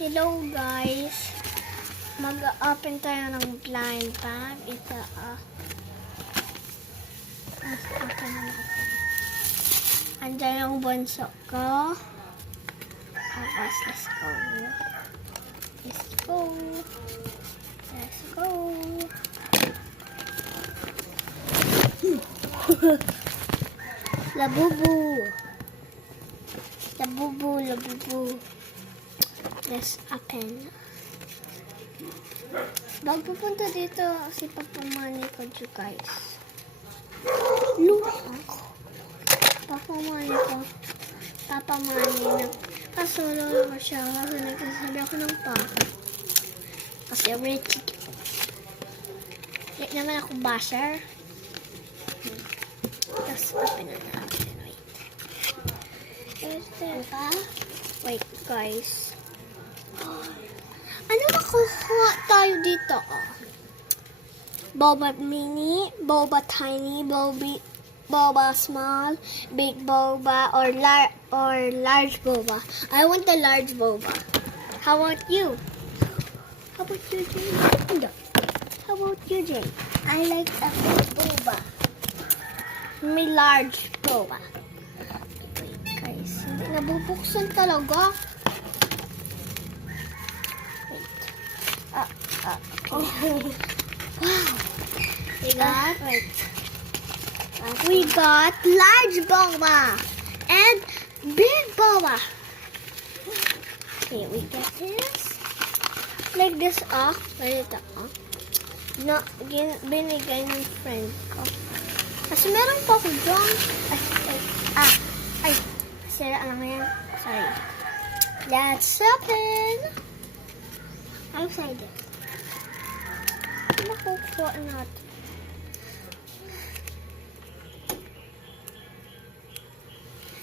Hello guys, mag-open tayo ng blind bag. Ito mas open na natin. Andyan yung bunso ko. Tapos let's go. Let's go. Let's go. Labubu. Labubu, labubu. Let's open. Bago pupunta dito, si Papa Manny ko, you guys. Luha ako. Papa Manny ko. Papa Manny na. Kaso lolo ko siya. Kaso nagsasabi ako ng pa. Kasi rich. Hindi naman ako basher. Tapos open na natin. Wait. Is there pa? Wait guys. Ano makuha tayo dito? Boba mini, boba tiny, boba small, big boba, or large boba. I want the large boba. How about you? How about you, Jane? How about you, Jane? I like the big boba. May large boba. Wait, guys. Hindi nabubuksan talaga. Okay. Wow. We got large boba and big boba. Okay, we get this. Like this ganito na binigay ng friend ko. Kasi meron pa ako dyan. Ay. Sira lang yan. Sorry. Let's open. Outside it. Makukuha natin.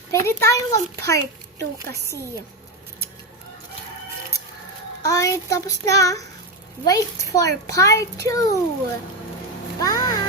Pwede tayo mag-part 2 kasi. Ay, tapos na. Wait for part 2. Bye!